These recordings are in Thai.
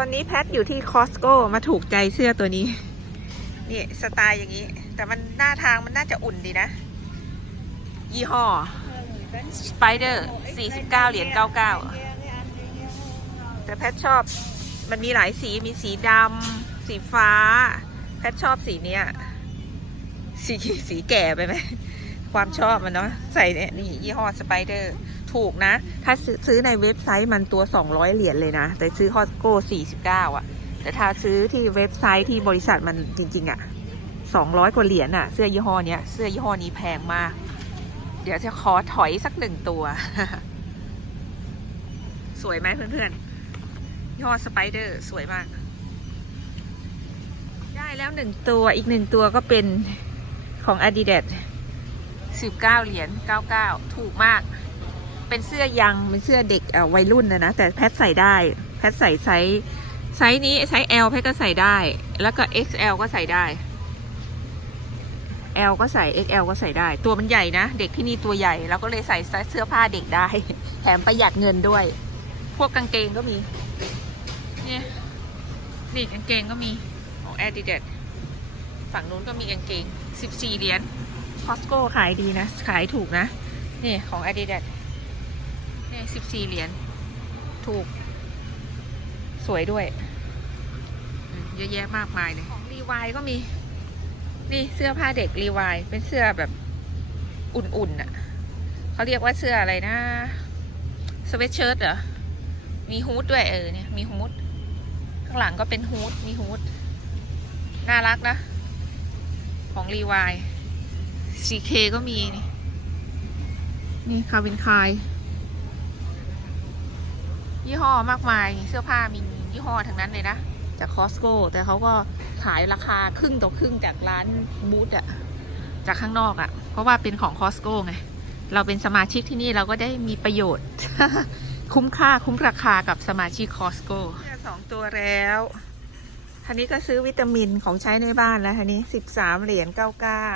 ตอนนี้แพทอยู่ที่คอสโก้มาถูกใจเสื้อตัวนี้ นี่สไตล์อย่างนี้ แต่มันหน้าทางมันน่าจะอุ่นดีนะ ยี่ห้อ Spider 49 เหรียญ99 แต่แพทชอบมันมีหลายสีมีสีดำสีฟ้า แพทชอบสีเนี้ยสีสีแก่ไปไหม ความชอบมันเนาะใส่เนี่ยนี่ยี่ห้อ Spider ถูกนะ ถ้าซื้อในเว็บไซต์มันตัว 200 เหรียญเลยนะ แต่ซื้อฮอสโก้49 อะ แต่ถ้าซื้อที่เว็บไซต์ที่บริษัทมันจริง ๆ อะ 200 กว่าเหรียญอะ เสื้อยี่ห้อเนี้ย เสื้อยี่ห้อนี้แพงมาก เดี๋ยวจะขอถอยสักหนึ่งตัว สวยไหมเพื่อนๆยี่ห้อสไปเดอร์สวยมาก ได้แล้วหนึ่งตัวอีกหนึ่งตัวก็เป็นของ Adidas 19 เหรียญ 99 ถูกมาก เป็นเสื้อยังเป็นเสื้อเด็กวัยรุ่นนะนะแต่แพทใส่ได้ แพทใส่ไซส์ไซส์นี้ไซส์ L แพทก็ใส่ได้ แล้วก็ XL ก็ใส่ได้ L ก็ใส่ XL ก็ใส่ได้ ตัวมันใหญ่นะ เด็กที่นี่ตัวใหญ่เราก็เลยใส่เสื้อผ้าเด็กได้ แถมประหยัดเงินด้วย พวกกางเกงก็มี เนี่ยนี่กางเกงก็มีของ Adidas ฝั่งนู้นก็มีกางเกง 14 เหรียญ Costco ขายดีนะ ขายถูกนะ นี่ของ Adidas นี่14เหรียญ ถูก สวยด้วย เยอะแยะมากมายเลย ของรีวายก็มี นี่เสื้อผ้าเด็กรีวาย เป็นเสื้อแบบอุ่นๆน่ะ เขาเรียกว่าเสื้ออะไรนะ สเวตเชิ้ตเหรอ มีฮูดด้วยเออเนี่ย มีฮูด ข้างหลังก็เป็นฮูด มีฮูด น่ารักนะ ของรีวาย CK ก็มีนี่นี่คาวินคาย ยี่ห้อมากมายเสื้อผ้ามียี่ห้อทั้งนั้นเลยนะ จากคอสโก้แต่เขาก็ขายราคาครึ่งต่อครึ่งจากร้านบูธอะจากข้างนอกอะเพราะว่าเป็นของคอสโก้ไงเราเป็นสมาชิกที่นี่เราก็ได้มีประโยชน์ คุ้มค่าคุ้มราคากับสมาชิกคอสโก้สองตัวแล้วทีนี้ก็ซื้อวิตามินของใช้ในบ้านแล้วทีนี้สิบสามเหรียญเก้าเก้า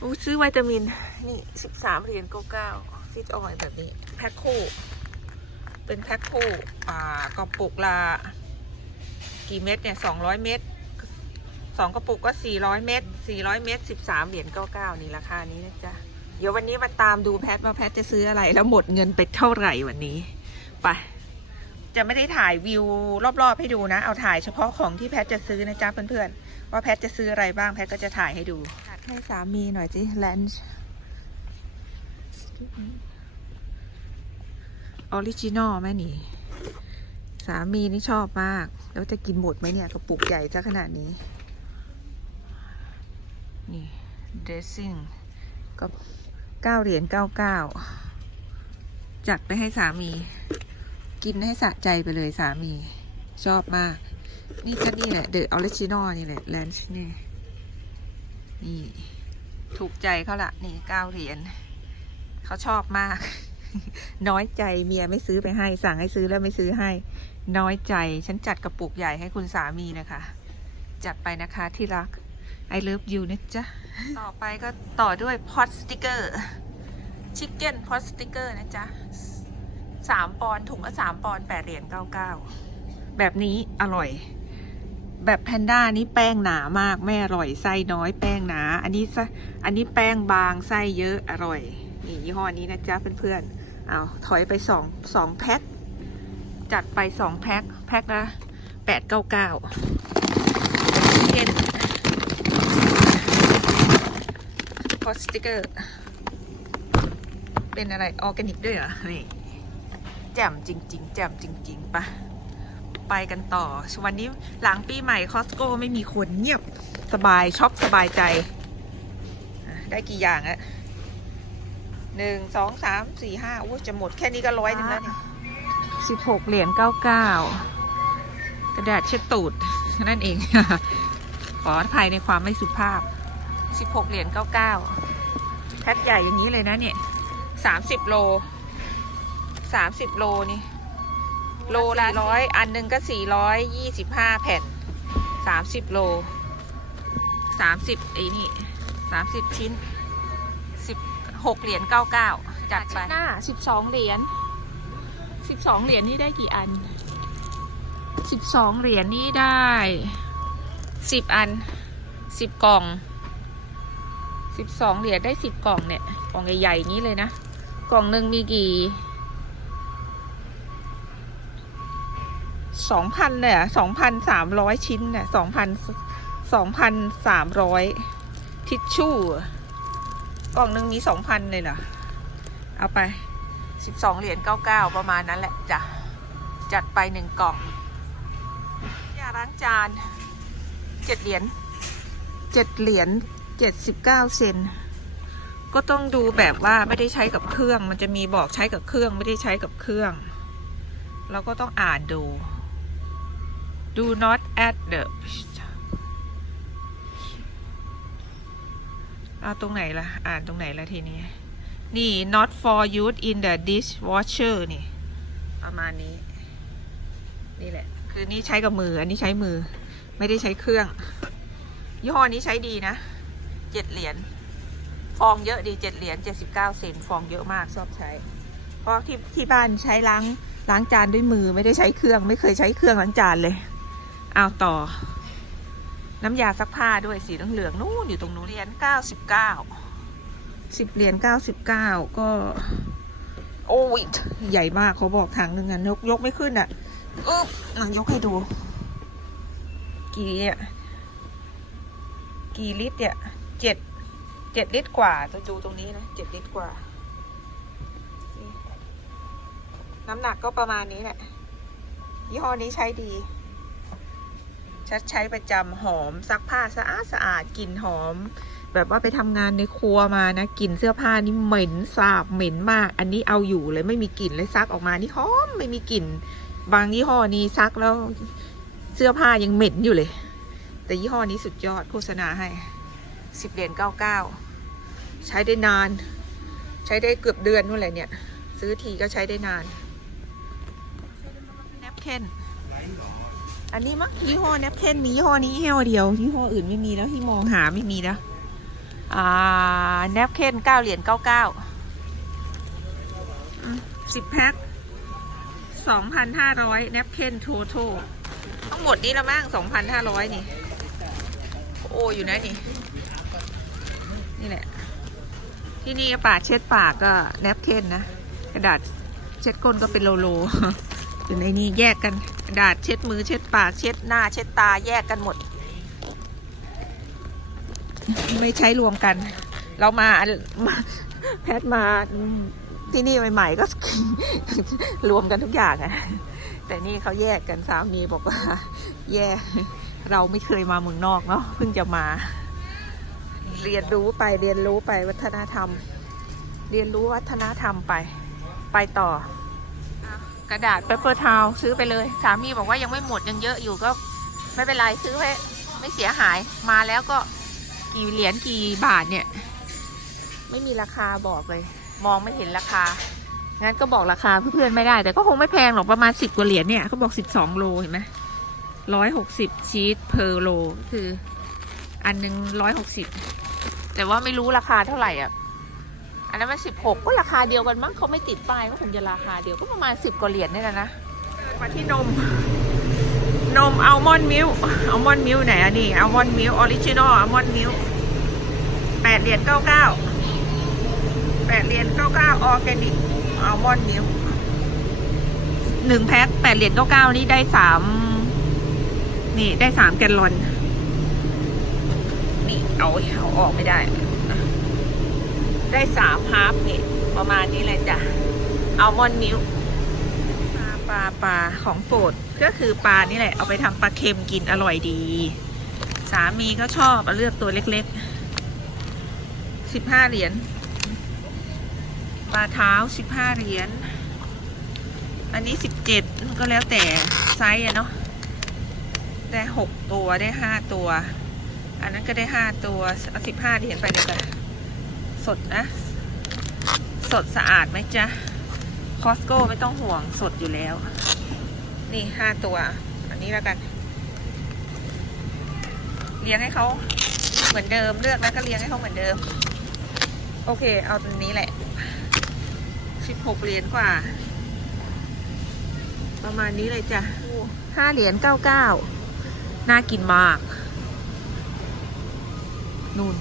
อู้ซื้อวิตามินนี่สิบสามเหรียญเก้าเก้าฟิตออยแบบนี้แพ็คคู่ เป็นแพ็คคู่กระปุกละกี่เม็ดเนี่ยสองร้อยเม็ดสองกระปุกก็สี่ร้อยเม็ดสี่ร้อยเม็ดสิบสามเหรียญเก้าเก้านี่ราคานี้นะจ๊ะเดี๋ยววันนี้มาตามดูแพทว่าแพทจะซื้ออะไร แล้วหมดเงินไปเท่าไหร่วันนี้ไปจะไม่ได้ถ่ายวิวรอบๆให้ดูนะ เอาถ่ายเฉพาะของที่แพทจะซื้อนะจ๊ะเพื่อนๆ ว่าแพทจะซื้ออะไรบ้างแพทก็จะถ่ายให้ดูให้สามีหน่อยสิแลนช์ ออริจินอลแม่นี่ สามีนี่ชอบมาก แล้วจะกินหมดไหมเนี่ยกระปุกใหญ่ซะขนาดนี้ นี่ dressing ก็เก้าเหรียญเก้าเก้าจัดไปให้สามี กินให้สะใจไปเลยสามี ชอบมาก นี่ก็นี่แหละเดอะออริจินอลนี่แหละแลนช์นี่นี่ ถูกใจเขาละนี่เก้าเหรียญเขาชอบมาก น้อยใจเมียไม่ซื้อไปให้ สั่งให้ซื้อแล้วไม่ซื้อให้ น้อยใจ ฉันจัดกระปุกใหญ่ให้คุณสามีนะคะ จัดไปนะคะที่รัก I love you นะจ๊ะ ต่อไปก็ต่อด้วยพอตสติกเกอร์ชิคเก้นพอตสติกเกอร์นะจ๊ะสามปอนถุงละสามปอนแปดเหรียญเก้าเก้าแบบนี้อร่อย แบบแพนด้านี้แป้งหนามาก ไม่อร่อยไส้น้อยแป้งหนา อันนี้ซะอันนี้แป้งบางไส้เยอะอร่อยนี่ยี่ห้อนี้นะจ๊ะเพื่อนๆ เอาถอยไปสองสองแพ็ค จัดไปสองแพ็ค แพ็คละแปดเก้าเก้าเก้นพอสติกเกอร์ เป็นอะไร ออร์แกนิกด้วยเหรอ นี่ แจ่มจริง ๆ แจ่มจริง ๆปะไปกันต่อ วันนี้หลังปีใหม่คอสโก้ไม่มีคนเงียบ สบาย ช็อปสบายใจ ได้กี่อย่างอะ หนึ่งสองสามสี่ห้าโอ้จะหมดแค่นี้ก็ร้อยหนึ่งแล้วเนี่ยสิบหกเหรียญเก้าเก้ากระดาษเช็ดตูด นั่นเอง ขออภัยในความไม่สุภาพสิบหกเหรียญเก้าเก้าแพ็คใหญ่อย่างนี้เลยนะเนี่ยสามสิบโลสามสิบโลนี่ โลละร้อยอันหนึ่งก็สี่ร้อยยี่สิบห้าแผ่นสามสิบโลสามสิบไอ้นี่สามสิบชิ้น หกเหรียญเก้าเก้าจัดไปหน้าสิบสองเหรียญสิบสองเหรียญนี่ได้กี่อันสิบสองเหรียญนี้ได้สิบอันสิบกล่องสิบสองเหรียญได้สิบกล่องเนี่ยกล่องใหญ่ๆนี้เลยนะ กล่องหนึ่งมีกี่สองพันเลยอะสองพันสามร้อยชิ้นเนี่ยสองพันสองพันสามร้อยทิชชู่ กล่องหนึ่งมีสองพันเลยเหรอ เอาไปสิบสองเหรียญเก้าเก้าประมาณนั้นแหละจ้ะ จัดไปหนึ่งกล่องยาล้างจานเจ็ดเหรียญเจ็ดเหรียญเจ็ดสิบเก้าเซนก็ต้องดูแบบว่าไม่ได้ใช้กับเครื่อง มันจะมีบอกใช้กับเครื่องไม่ได้ใช้กับเครื่อง เราก็ต้องอ่านดู do not add the เอาตรงไหนล่ะอ่านตรงไหนล่ะทีนี้ นี่ not for use in the dishwasher นี่ ประมาณนี้ นี่แหละ คือนี่ใช้กับมือ อันนี้ใช้มือ ไม่ได้ใช้เครื่อง ยี่ห้อนี้ใช้ดีนะ เจ็ดเหรียญ ฟองเยอะดีเจ็ดเหรียญเจ็ดสิบเก้าเซน ฟองเยอะมากชอบใช้ เพราะที่ที่บ้านใช้ล้างล้างจานด้วยมือ ไม่ได้ใช้เครื่อง ไม่เคยใช้เครื่องล้างจานเลย เอาต่อ น้ำยาซักผ้าด้วยสีเหลืองๆนู่นอยู่ตรงนู้นเหรียญเก้าสิบเก้าสิบเหรียญเก้าสิบเก้าก็ โอ้ยใหญ่มากเขาบอกทางหนึ่งอะยกยกไม่ขึ้นอะอึ๊บอะยกให้ดู กี่อะกี่ลิตรเนี่ยเจ็ดเจ็ดลิตรกว่าจะดูตรงนี้นะเจ็ดลิตรกว่า น้ำหนักก็ประมาณนี้แหละยี่ห้อนี้ใช้ดี ชัดใช้ประจำหอมซักผ้าสะอาดสะอาดกลิ่นหอม แบบว่าไปทำงานในครัวมานะกลิ่นเสื้อผ้านี่เหม็นสาบเหม็นมาก อันนี้เอาอยู่เลยไม่มีกลิ่นเลยซักออกมานี่หอมไม่มีกลิ่น บางยี่ห้อนี้ซักแล้วเสื้อผ้ายังเหม็นอยู่เลย แต่ยี่ห้อนี้สุดยอดโฆษณาให้สิบเหรียญเก้าเก้าใช้ได้นาน ใช้ได้เกือบเดือนนู่นแหละเนี่ย ซื้อทีก็ใช้ได้นานแนปเคน อันนี้มั้งยี่ห้อแนปเคนมียี่ห้อนี้ยี่ห้อเดียวยี่ห้ออื่นไม่มีแล้วที่มองหาไม่มีแล้วอ่าแนปเคนเก้าเหรียญเก้าเก้าสิบแพ็คสองพันห้าร้อยแนปเคนทโททั้งหมดนี้ละมั้งสองพันห้าร้อยนี่ โออยู่นะนี่ นี่แหละ ที่นี่ปากเช็ดปากก็แนปเคนนะ กระดาษเช็ดก้นก็เป็นโลโลอยู่ในนี้แยกกัน ดาษเช็ดมือเช็ดปากเช็ดหน้า เช็ดตาแยกกันหมด ไม่ใช้รวมกัน เรามามาแพทมาที่นี่ใหม่ ๆ ก็รวมกันทุกอย่างอะแต่นี่เขาแยกกันสามีบอกว่า แย่เราไม่เคยมาเมืองนอกเนาะเพิ่งจะมา เรียนรู้ไปเรียนรู้ไปวัฒนธรรม เรียนรู้วัฒนธรรมไป ไปต่อ กระดาษเปเปอร์ทาวซื้อไปเลย สามีบอกว่ายังไม่หมดยังเยอะอยู่ก็ไม่เป็นไรซื้อไว้ไม่เสียหายมาแล้วก็กี่เหรียญกี่บาทเนี่ย ไม่มีราคาบอกเลย มองไม่เห็นราคา งั้นก็บอกราคาเพื่อนๆไม่ได้ แต่ก็คงไม่แพงหรอกประมาณสิบกว่าเหรียญเนี่ยเขาบอกสิบสองโลเห็นไหมร้อยหกสิบชีสเพอร์โลคือ อันหนึ่งร้อยหกสิบแต่ว่าไม่รู้ราคาเท่าไหร่อะ อันนั้นมันสิบหกก็ราคาเดียวกันมั้งเขาไม่ติดป้ายว่าคงจะราคาเดียวก็ประมาณสิบกว่าเหรียญนี่แหละนะมาที่นม นมอัลมอนด์มิลอัลมอนด์มิลไหนอะนี่อัลมอนด์มิลออริจินอลอัลมอนด์มิลแปดเหรียญเก้าเก้าแปดเหรียญเก้าเก้าออร์แกนิกอัลมอนด์มิลหนึ่งแพ็คแปดเหรียญเก้าเก้านี่ได้สามนี่ได้สามแกลลอนนี่เอาเอาออกไม่ได้ ได้สามฮาร์ฟนี่ประมาณนี้เลยจ้ะอัลมอนด์มิลปลาปลาปลาของโปรดก็คือปลานี่แหละ เอาไปทำปลาเค็มกินอร่อยดี สามีก็ชอบเอาเลือกตัวเล็กๆสิบห้าเหรียญปลาเท้าสิบห้าเหรียญอันนี้สิบเจ็ดก็แล้วแต่ไซส์อะเนาะได้หกตัวได้ห้าตัว อันนั้นก็ได้ห้าตัวเอาสิบห้าเหรียญไปเลยจ้ะ สดนะ สดสะอาดไหมจ๊ะคอสโก้ไม่ต้องห่วงสดอยู่แล้ว นี่ห้าตัว อันนี้แล้วกัน เลี้ยงให้เขาเหมือนเดิมเลือกแล้วก็เลี้ยงให้เขาเหมือนเดิม โอเค เอาตัวนี้แหละสิบหกเหรียญกว่า ประมาณนี้เลยจ้ะห้าเหรียญเก้าเก้าน่ากินมาก นู่น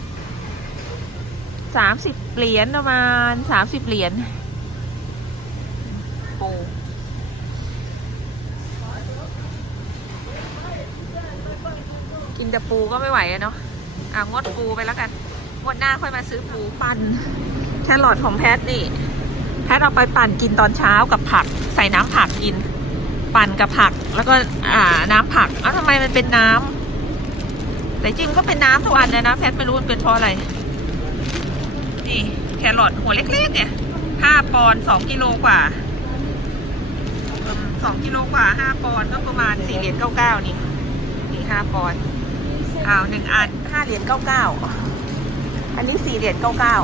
สามสิบเหรียญประมาณสามสิบเหรียญปูกินแต่ปูก็ไม่ไหวอะเนาะอะงดปูไปแล้วกันงวดหน้าค่อยมาซื้อปูปั่นแครอทของแพทนี่ แพทเอาไปปั่นกินตอนเช้ากับผัก ใส่น้ำผักกิน ปั่นกับผัก แล้วก็อ่าน้ำผักเอ้าทำไมมันเป็นน้ำแต่จริงก็เป็นน้ำทุกอันเลยนะแพทไม่รู้มันเป็นเพราะอะไร นี่แครอทหัวเล็กๆเนี่ยห้าปอนสองกิโลกว่าสองกิโลกว่าห้าปอนก็ประมาณสี่เหรียญเก้าเก้านี่นี่ห้าปอนอ้าวหนึ่งอันห้าเหรียญเก้าเก้าอันนี้สี่เหรียญเก้าเก้า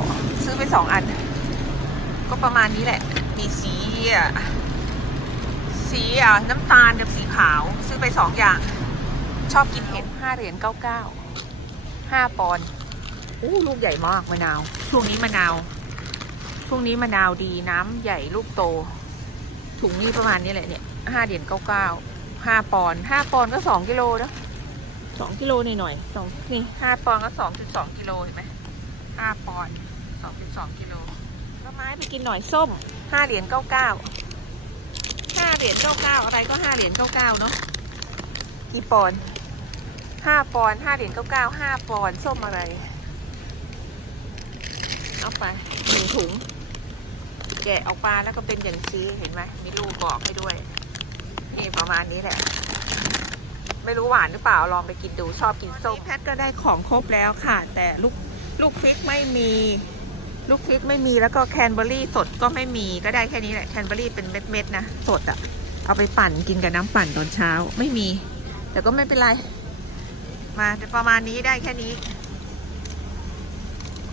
ซื้อไปสองอัน ก็ประมาณนี้แหละ มีสีอะสีอะน้ำตาลกับสีขาว ซื้อไปสองอย่าง ชอบกินเห็ดห้าเหรียญเก้าเก้าห้าปอนอู้ลูกใหญ่มากมะนาว ช่วงนี้มะนาว ช่วงนี้มะนาวดีน้ำใหญ่ลูกโต ถุงนี้ประมาณนี้แหละเนี่ยห้าเหรียญเก้าเก้าห้าปอนด์ห้าปอนด์ก็สองกิโลนะสองกิโลหน่อยๆสองนี่ห้าปอนด์ก็สองจุดสองกิโลเห็นไหมห้าปอนด์สองจุดสองกิโลก็ไม้ไปกินหน่อยส้มห้าเหรียญเก้าเก้าห้าเหรียญเก้าเก้าอะไรก็ห้าเหรียญเก้าเก้าเนาะกี่ปอนด์ห้าปอนด์ห้าเหรียญเก้าเก้าห้าปอนด์ส้มอะไร เอาไปหนึ่งถุง แกะออกมาแล้วก็เป็นอย่างซีเห็นไหมมีลูกบอกให้ด้วย นี่ประมาณนี้แหละ ไม่รู้หวานหรือเปล่าลองไปกินดูชอบกินส้มแพทก็ได้ของครบแล้วค่ะ แต่ลูกลูกฟิกไม่มี ลูกฟิกไม่มีแล้วก็แคนเบอรี่สดก็ไม่มีก็ได้แค่นี้แหละแคนเบอรี่เป็นเม็ดๆนะสดอะ่ะ เอาไปปั่นกินกับน้ำปั่นตอนเช้าไม่มี แต่ก็ไม่เป็นไร มาประมาณนี้ได้แค่นี้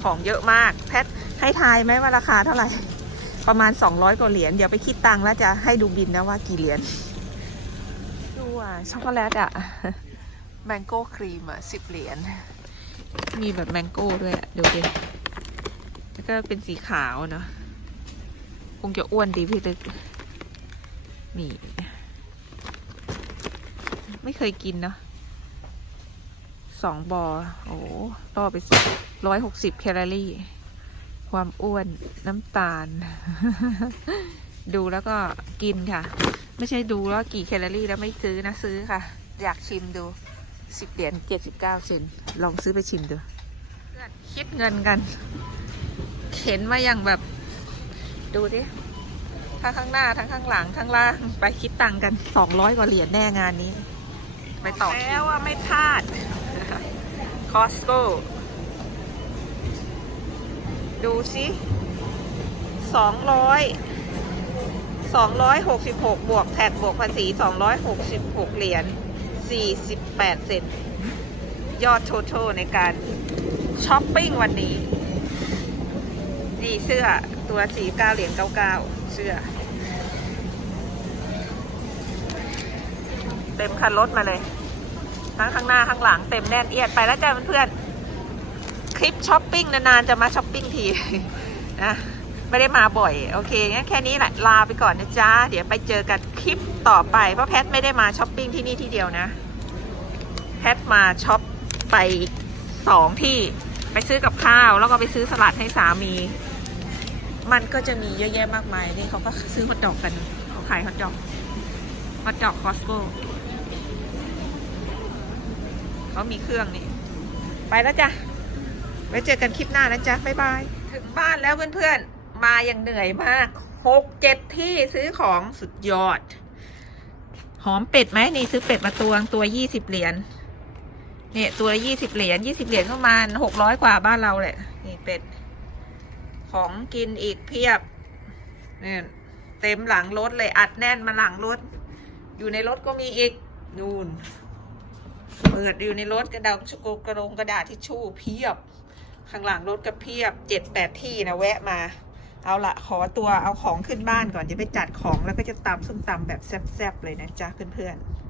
ของเยอะมาก แพทให้ทายไหมว่าราคาเท่าไหร่ ประมาณ 200 กว่าเหรียญ เดี๋ยวไปคิดตังค์แล้วจะให้ดูบินนะว่ากี่เหรียญ ดูอะ ช็อกโกแลตอะ แมงโก้ครีมอะสิบเหรียญ มีแบบแมงโก้ด้วยอะ ดูดิ แล้วก็เป็นสีขาวเนาะ คงจะอ้วนดีพี่ตึก นี่ ไม่เคยกินเนาะสองบอ โอ้ล่อไปสิ ร้อยหกสิบแคลอรี่ ความอ้วนน้ำตาล ดูแล้วก็กินค่ะ ไม่ใช่ดูแล้วกี่แคลอรี่แล้วไม่ซื้อนะซื้อค่ะ อยากชิมดูสิบเหรียญเจ็ดสิบเก้าเซนลองซื้อไปชิมดูคิดเงินกัน เข็นมาอย่างแบบ ดูดิทั้งข้างหน้าทั้งข้างหลังทั้งล่างไปคิดตังกันสองร้อยกว่าเหรียญแน่งานนี้ ไปต่อแล้วว่าไม่พลาดคอสโก้ ดูสิสองร้อยสองร้อยหกสิบหกบวกแท็กบวกภาษีสองร้อยหกสิบหกเหรียญสี่สิบแปดเซนยอด total ในการช้อปปิ้งวันนี้ดีเสื้อตัวสีเก้าเหรียญเก้าเก้าเสื้อ เต็มคันรถมาเลย ทั้งข้างหน้าข้างหลังเต็มแน่นเอียดไปแล้วจ้าเพื่อนๆ ลิปช้อปปิ้งนานๆจะมาช้อปปิ้งทีนะไม่ได้มาบ่อย โอเคงั้นแค่นี้แหละลาไปก่อนนะจ๊ะ เดี๋ยวไปเจอกันคลิปต่อไป เพราะแพทไม่ได้มาช้อปปิ้งที่นี่ที่เดียวนะ แพทมาช้อปไปสองที่ไปซื้อกับข้าวแล้วก็ไปซื้อสลัดให้สามี มันก็จะมีเยอะแยะมากมายนี่เขาก็ซื้อฮอทดอกกันเขาขายฮอทดอกฮอทดอกคอสโก้เขามีเครื่องนี่ ไปแล้วจ้ะ ไว้เจอกันคลิปหน้านะจ๊ะ บ๊ายบาย ถึงบ้านแล้วเพื่อนๆ มาอย่างเหนื่อยมากหกเจ็ดที่ซื้อของสุดยอด หอมเป็ดไหมนี่ซื้อเป็ดมาตัวตัวยี่สิบเหรียญเนี่ยตัวยี่สิบเหรียญยี่สิบเหรียญประมาณหกร้อยกว่าบ้านเราแหละ นี่เป็ด ของกินอีกเพียบเนี่ยเต็มหลังรถเลยอัดแน่นมาหลังรถ อยู่ในรถก็มีอีกนู่นเปิดอยู่ในรถกระดาษกระดงกระดาษทิชชู่เพียบ ข้างหลังรถก็เพียบเจ็ดแปดที่นะแวะมา เอาละขอตัวเอาของขึ้นบ้านก่อนจะไปจัดของแล้วก็จะตำส้มตำแบบแซ่บๆเลยนะจ๊ะเพื่อนๆ